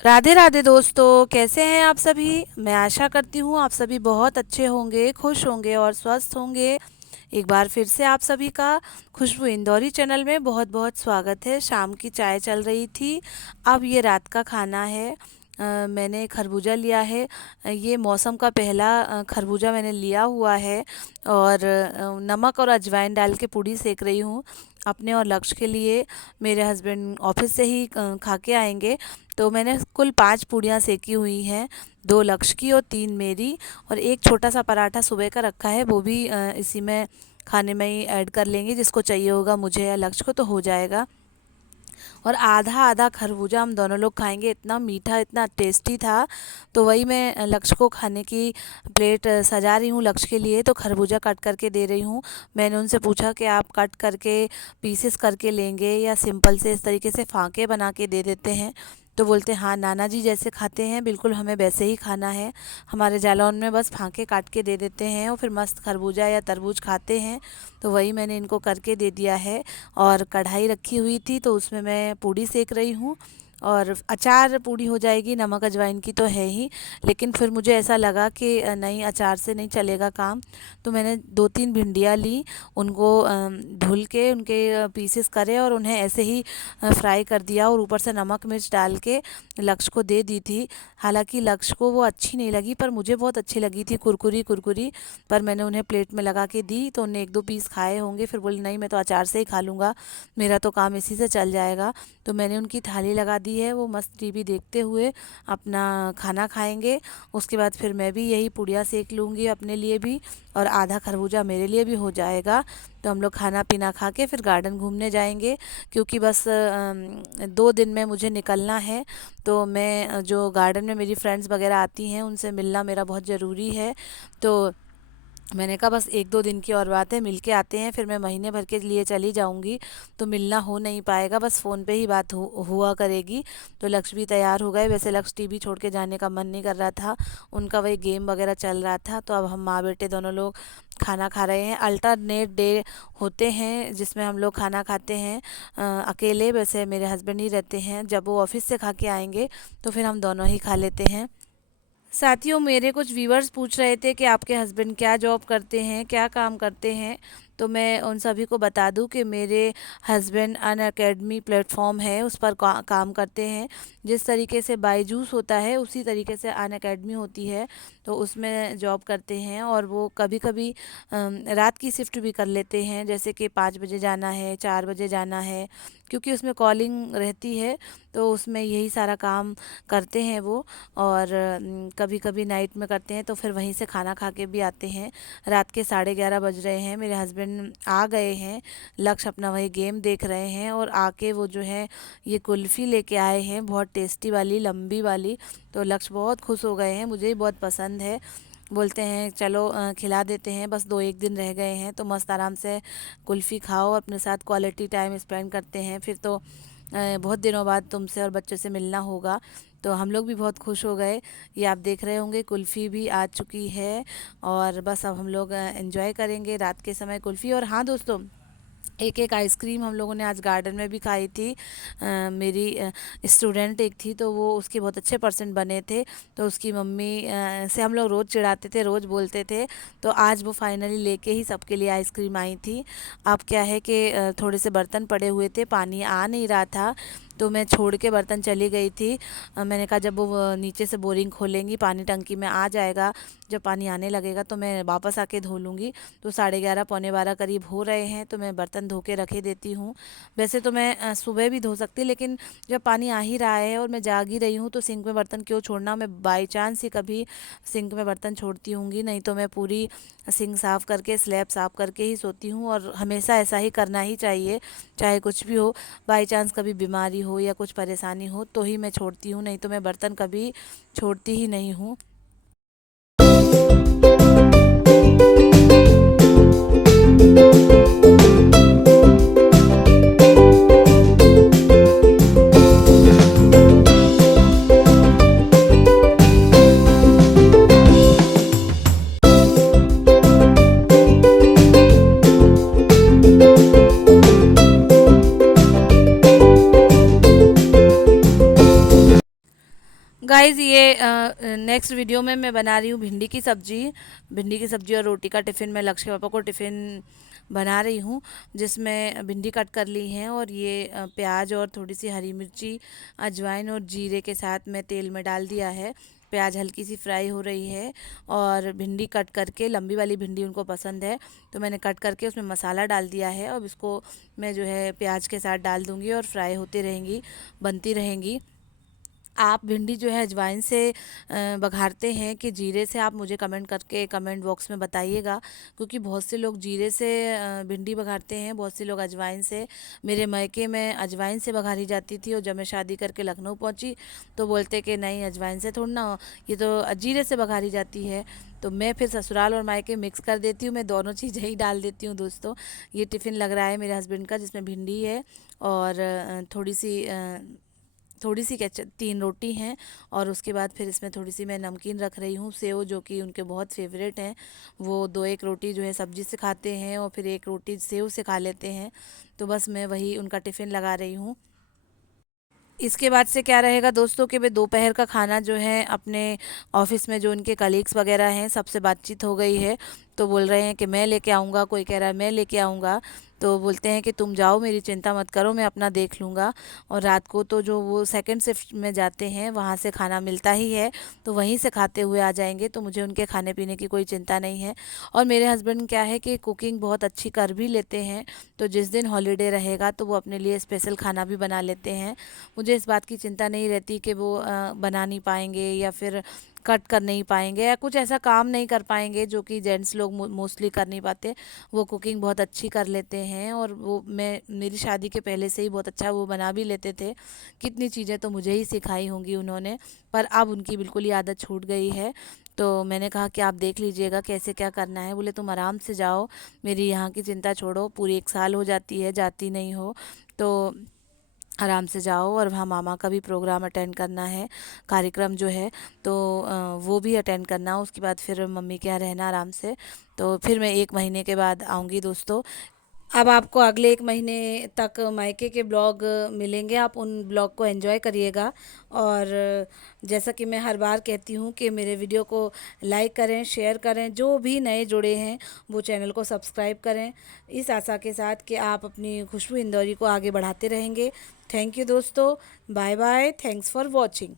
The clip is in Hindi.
राधे राधे दोस्तों, कैसे हैं आप सभी। मैं आशा करती हूँ आप सभी बहुत अच्छे होंगे, खुश होंगे और स्वस्थ होंगे। एक बार फिर से आप सभी का खुशबू इंदौरी चैनल में बहुत बहुत स्वागत है। शाम की चाय चल रही थी, अब ये रात का खाना है। मैंने खरबूजा लिया है। ये मौसम का पहला खरबूजा मैंने लिया हुआ है और नमक और अजवाइन डाल के पूड़ी सेक रही हूँ अपने और लक्ष्य के लिए। मेरे हस्बैंड ऑफिस से ही खा के आएंगे, तो मैंने कुल 5 पूड़ियाँ सेकी हुई हैं, 2 लक्ष्य की और 3 मेरी। और एक छोटा सा पराठा सुबह का रखा है, वो भी इसी में खाने में ही ऐड कर लेंगे। जिसको चाहिए होगा मुझे या लक्ष्य को तो हो जाएगा। और आधा आधा खरबूजा हम दोनों लोग खाएंगे, इतना मीठा इतना टेस्टी था। तो वही मैं लक्ष्य को खाने की प्लेट सजा रही हूँ लक्ष्य के लिए, तो खरबूजा कट करके दे रही हूँ। मैंने उनसे पूछा कि आप कट करके पीसेस करके लेंगे या सिंपल से इस तरीके से फांके बना के दे देते हैं। तो बोलते हैं हाँ नाना जी जैसे खाते हैं बिल्कुल हमें वैसे ही खाना है। हमारे जालौन में बस फांके काट के दे देते हैं और फिर मस्त खरबूजा या तरबूज खाते हैं। तो वही मैंने इनको करके दे दिया है। और कढ़ाई रखी हुई थी तो उसमें मैं पूड़ी सेक रही हूँ। और अचार पूड़ी हो जाएगी, नमक अजवाइन की तो है ही। लेकिन फिर मुझे ऐसा लगा कि नहीं, अचार से नहीं चलेगा काम। तो मैंने 2-3 भिंडियाँ ली, उनको धुल के उनके पीसेस करे और उन्हें ऐसे ही फ्राई कर दिया और ऊपर से नमक मिर्च डाल के लक्ष्य को दे दी थी। हालांकि लक्ष्य को वो अच्छी नहीं लगी पर मुझे बहुत अच्छी लगी थी, कुरकुरी कुरकुरी। पर मैंने उन्हें प्लेट में लगा के दी तो उन्हें 1-2 पीस खाए होंगे, फिर बोली नहीं मैं तो अचार से ही खा लूँगा, मेरा तो काम इसी से चल जाएगा। तो मैंने उनकी थाली लगा दी है, वो मस्त टीवी देखते हुए अपना खाना खाएंगे। उसके बाद फिर मैं भी यही पुड़िया सेक लूँगी अपने लिए भी, और आधा खरबूजा मेरे लिए भी हो जाएगा। तो हम लोग खाना पीना खा के फिर गार्डन घूमने जाएंगे, क्योंकि बस 2 दिन में मुझे निकलना है। तो मैं जो गार्डन में मेरी फ्रेंड्स वगैरह आती हैं उनसे मिलना मेरा बहुत ज़रूरी है। तो मैंने कहा बस 1-2 दिन की और बात है, मिल के आते हैं, फिर मैं महीने भर के लिए चली जाऊंगी। तो मिलना हो नहीं पाएगा, बस फ़ोन पे ही बात हुआ करेगी। तो लक्ष्य भी तैयार हो गए। वैसे लक्ष्य टीवी छोड़ के जाने का मन नहीं कर रहा था, उनका वही गेम वगैरह चल रहा था। तो अब हम माँ बेटे दोनों लोग खाना खा रहे हैं। अल्टरनेट डे होते हैं जिसमें हम लोग खाना खाते हैं अकेले। वैसे मेरे हस्बैंड ही रहते हैं, जब वो ऑफिस से खा के आएंगे तो फिर हम दोनों ही खा लेते हैं। साथियों, मेरे कुछ व्यूवर्स पूछ रहे थे कि आपके हस्बैंड क्या जॉब करते हैं, क्या काम करते हैं। तो मैं उन सभी को बता दूं कि मेरे हस्बैंड अन अकेडमी प्लेटफॉर्म है उस पर काम करते हैं। जिस तरीके से बायजूस होता है उसी तरीके से अन अकेडमी होती है, तो उसमें जॉब करते हैं। और वो कभी कभी रात की शिफ्ट भी कर लेते हैं, जैसे कि 5 बजे जाना है, 4 बजे जाना है, क्योंकि उसमें कॉलिंग रहती है। तो उसमें यही सारा काम करते हैं वो। और कभी कभी नाइट में करते हैं, तो फिर वहीं से खाना खा के भी आते हैं। रात के 11:30 बज रहे हैं, मेरे हस्बैंड आ गए हैं। लक्ष्य अपना वही गेम देख रहे हैं और आके वो जो है ये कुल्फ़ी लेके आए हैं, बहुत टेस्टी वाली लंबी वाली। तो लक्ष्य बहुत खुश हो गए हैं, मुझे भी बहुत पसंद है। बोलते हैं चलो खिला देते हैं, बस 2-1 दिन रह गए हैं तो मस्त आराम से कुल्फ़ी खाओ, अपने साथ क्वालिटी टाइम स्पेंड करते हैं। फिर तो बहुत दिनों बाद तुमसे और बच्चों से मिलना होगा। तो हम लोग भी बहुत खुश हो गए। ये आप देख रहे होंगे कुल्फ़ी भी आ चुकी है, और बस अब हम लोग एंजॉय करेंगे रात के समय कुल्फ़ी। और हाँ दोस्तों, एक एक आइसक्रीम हम लोगों ने आज गार्डन में भी खाई थी। मेरी स्टूडेंट एक थी, तो वो उसके बहुत अच्छे परसेंट बने थे। तो उसकी मम्मी से हम लोग रोज़ चिढ़ाते थे, रोज़ बोलते थे। तो आज वो फाइनली लेके ही सबके लिए आइसक्रीम आई थी। अब क्या है कि थोड़े से बर्तन पड़े हुए थे, पानी आ नहीं रहा था, तो मैं छोड़ के बर्तन चली गई थी। मैंने कहा जब वो नीचे से बोरिंग खोलेंगी पानी टंकी में आ जाएगा, जब पानी आने लगेगा तो मैं वापस आके धो लूँगी। तो 11:30 पौने 12 करीब हो रहे हैं, तो मैं बर्तन धो के रखे देती हूँ। वैसे तो मैं सुबह भी धो सकती, लेकिन जब पानी आ ही रहा है और मैं जाग ही रही हूँ तो सिंक में बर्तन क्यों छोड़ना। मैं बाई चांस ही कभी सिंक में बर्तन छोड़ती हूँगी, नहीं तो मैं पूरी सिंक साफ़ करके स्लैब साफ़ करके ही सोती हूँ। और हमेशा ऐसा ही करना ही चाहिए, चाहे कुछ भी हो। बाई चांस कभी बीमारी हो या कुछ परेशानी हो तो ही मैं छोड़ती हूँ, नहीं तो मैं बर्तन कभी छोड़ती ही नहीं हूँ। गाइज़ ये नेक्स्ट वीडियो में मैं बना रही हूँ भिंडी की सब्ज़ी और रोटी का टिफ़िन। मैं लक्ष्य पापा को टिफ़िन बना रही हूँ, जिसमें भिंडी कट कर ली हैं और ये प्याज और थोड़ी सी हरी मिर्ची, अजवाइन और जीरे के साथ मैं तेल में डाल दिया है। प्याज हल्की सी फ्राई हो रही है और भिंडी कट करके, लंबी वाली भिंडी उनको पसंद है तो मैंने कट करके उसमें मसाला डाल दिया है। अब इसको मैं जो है प्याज के साथ डाल दूँगी और फ्राई होती रहेंगी, बनती रहेंगी। आप भिंडी जो है अजवाइन से बघारते हैं कि जीरे से, आप मुझे कमेंट करके कमेंट बॉक्स में बताइएगा, क्योंकि बहुत से लोग जीरे से भिंडी बघारते हैं, बहुत से लोग अजवाइन से। मेरे मायके में अजवाइन से बघारी जाती थी और जब मैं शादी करके लखनऊ पहुंची तो बोलते कि नहीं, अजवाइन से थोड़ा ना, ये तो जीरे से बघारी जाती है। तो मैं फिर ससुराल और मायके मिक्स कर देती हूँ, मैं दोनों चीज़ें ही डाल देती हूँ दोस्तों। ये टिफ़िन लग रहा है मेरे हस्बैंड का, जिसमें भिंडी है और थोड़ी सी क्या 3 रोटी हैं और उसके बाद फिर इसमें थोड़ी सी मैं नमकीन रख रही हूँ, सेव जो कि उनके बहुत फेवरेट हैं। वो 2-1 रोटी जो है सब्जी से खाते हैं और फिर 1 रोटी सेव से खा लेते हैं। तो बस मैं वही उनका टिफ़िन लगा रही हूँ। इसके बाद से क्या रहेगा दोस्तों कि वे दोपहर का खाना जो है अपने ऑफिस में जो उनके कलीग्स वगैरह हैं सबसे बातचीत हो गई है। तो बोल रहे हैं कि मैं लेके आऊँगा, कोई कह रहा है मैं लेके आऊँगा। तो बोलते हैं कि तुम जाओ, मेरी चिंता मत करो, मैं अपना देख लूँगा। और रात को तो जो वो सेकंड शिफ्ट में जाते हैं वहाँ से खाना मिलता ही है, तो वहीं से खाते हुए आ जाएंगे, तो मुझे उनके खाने पीने की कोई चिंता नहीं है। और मेरे हस्बैंड क्या है कि कुकिंग बहुत अच्छी कर भी लेते हैं, तो जिस दिन हॉलीडे रहेगा तो वो अपने लिए स्पेशल खाना भी बना लेते हैं। मुझे इस बात की चिंता नहीं रहती कि वो बना नहीं पाएंगे या फिर कट कर नहीं पाएंगे या कुछ ऐसा काम नहीं कर पाएंगे जो कि जेंट्स लोग मोस्टली कर नहीं पाते। वो कुकिंग बहुत अच्छी कर लेते हैं और वो, मैं मेरी शादी के पहले से ही बहुत अच्छा वो बना भी लेते थे। कितनी चीज़ें तो मुझे ही सिखाई होंगी उन्होंने, पर अब उनकी बिल्कुल ही आदत छूट गई है। तो मैंने कहा कि आप देख लीजिएगा कैसे क्या करना है। बोले तुम आराम से जाओ, मेरी यहाँ की चिंता छोड़ो, पूरी 1 साल हो जाती है जाती नहीं हो, तो आराम से जाओ। और वहाँ मामा का भी प्रोग्राम अटेंड करना है, कार्यक्रम जो है, तो वो भी अटेंड करना, उसके बाद फिर मम्मी के यहाँ रहना आराम से। तो फिर मैं 1 महीने के बाद आऊँगी दोस्तों। अब आपको अगले 1 महीने तक मायके के ब्लॉग मिलेंगे, आप उन ब्लॉग को एंजॉय करिएगा। और जैसा कि मैं हर बार कहती हूँ कि मेरे वीडियो को लाइक करें, शेयर करें, जो भी नए जुड़े हैं वो चैनल को सब्सक्राइब करें, इस आशा के साथ कि आप अपनी खुशबू इंदौरी को आगे बढ़ाते रहेंगे। थैंक यू दोस्तों, bye bye, thanks for watching.